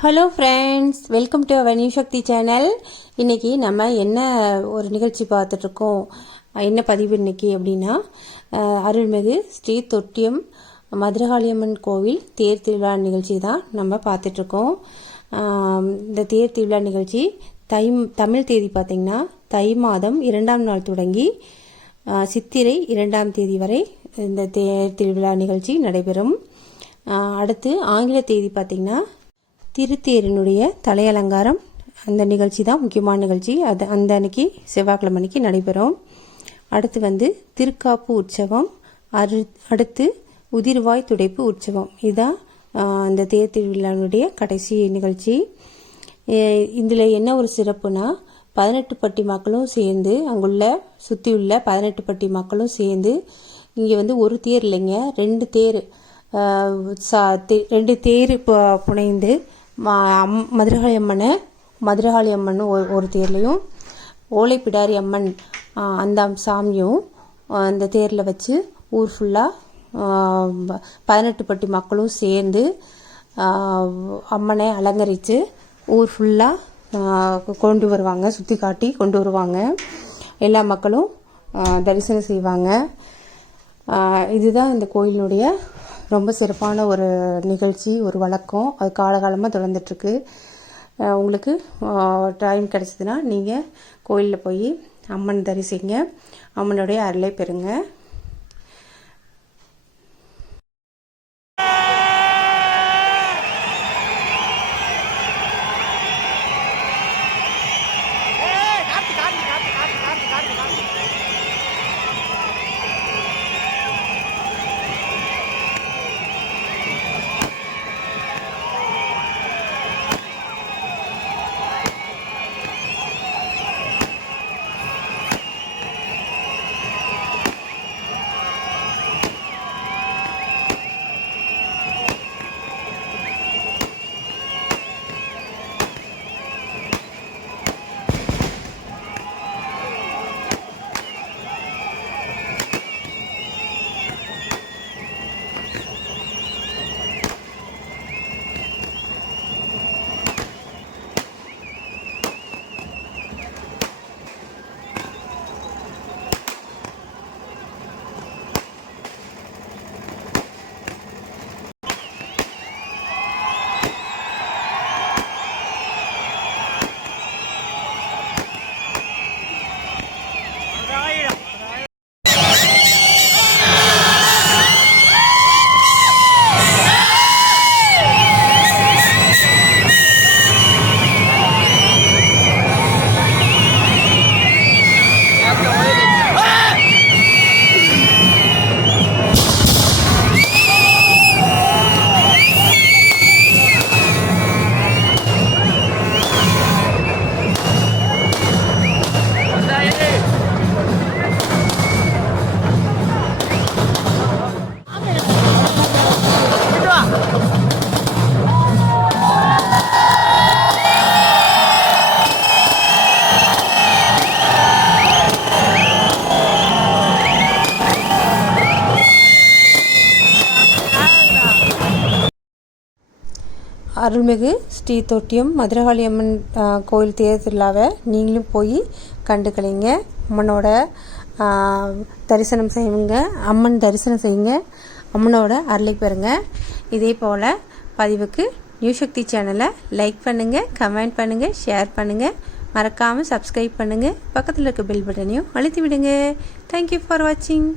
Hello friends, welcome to our new Shakti channel. இன்றைக்கி நம்ம என்ன ஒரு நிகழ்ச்சி பார்த்துட்ருக்கோம், என்ன பதிவு இன்றைக்கி அப்படின்னா, அருள்மிகு ஸ்ரீ தொட்டியம் மதுரகாளியம்மன் கோவில் தேர் திருவிழா நிகழ்ச்சி தான் நம்ம பார்த்துட்ருக்கோம். இந்த தேர் திருவிழா நிகழ்ச்சி தமிழ் தேதி பார்த்திங்கன்னா தை மாதம் 2ஆம் நாள் தொடங்கி சித்திரை 2ஆம் தேதி வரை இந்த தேர் திருவிழா நிகழ்ச்சி நடைபெறும். அடுத்து ஆங்கில தேதி பார்த்திங்கன்னா திருத்தேரினுடைய தலையலங்காரம், அந்த நிகழ்ச்சி தான் முக்கியமான நிகழ்ச்சி. அது அந்த அன்னைக்கு செவ்வாய்க்கிழமை அன்னைக்கு நடைபெறும். அடுத்து திருக்காப்பு உற்சவம், அடுத்து உதிர்வாய் துடைப்பு உற்சவம். இதுதான் இந்த தேர் திருவிழாவுடைய கடைசி நிகழ்ச்சி. இதில் என்ன ஒரு சிறப்புனா, 18 பட்டி மக்களும் சேர்ந்து, அங்குள்ள சுற்றியுள்ள 18 பட்டி மக்களும் சேர்ந்து, இங்கே ஒரு தேர் இல்லைங்க, 2 தேர், 2 தேர் புனைந்து மதுரகாளி அம்மன் ஒரு தேர்லையும், ஓலைப்பிடாரி அம்மன் அந்த சாமியும் அந்த தேரில் வச்சு ஊர் ஃபுல்லாக 18 பட்டி மக்களும் சேர்ந்து அம்மனை அலங்கரித்து ஊர் ஃபுல்லாக கொண்டு வருவாங்க, சுற்றி காட்டி கொண்டு வருவாங்க. எல்லா மக்களும் தரிசனம் செய்வாங்க. இதுதான் இந்த கோயிலினுடைய ரொம்ப சிறப்பான ஒரு நிகழ்ச்சி, ஒரு வழக்கம். அது காலகாலமாக தொடர்ந்துட்டுருக்கு. உங்களுக்கு டைம் கிடைச்சதுன்னா நீங்கள் கோயிலில் போய் அம்மன் தரிசிங்க, அம்மனுடைய அருளை பெறுங்க. அருள்மிகு ஸ்ரீ தொட்டியம் மதுரகாளி அம்மன் கோயில் தேர் திருவிழாவை நீங்களும் போய் கண்டுக்கலைங்க. அம்மனோட தரிசனம் செய்யுங்க, அம்மன் தரிசனம் செய்யுங்க, அம்மனோட அருளை பெறுங்க. இதே போல் பதிவுக்கு நியூ சக்தி சேனலை லைக் பண்ணுங்கள், கமெண்ட் பண்ணுங்கள், ஷேர் பண்ணுங்கள், மறக்காமல் சப்ஸ்கிரைப் பண்ணுங்கள். பக்கத்தில் இருக்க பெல் பட்டனையும் அழுத்தி விடுங்க. தேங்க்யூ ஃபார் வாட்சிங்.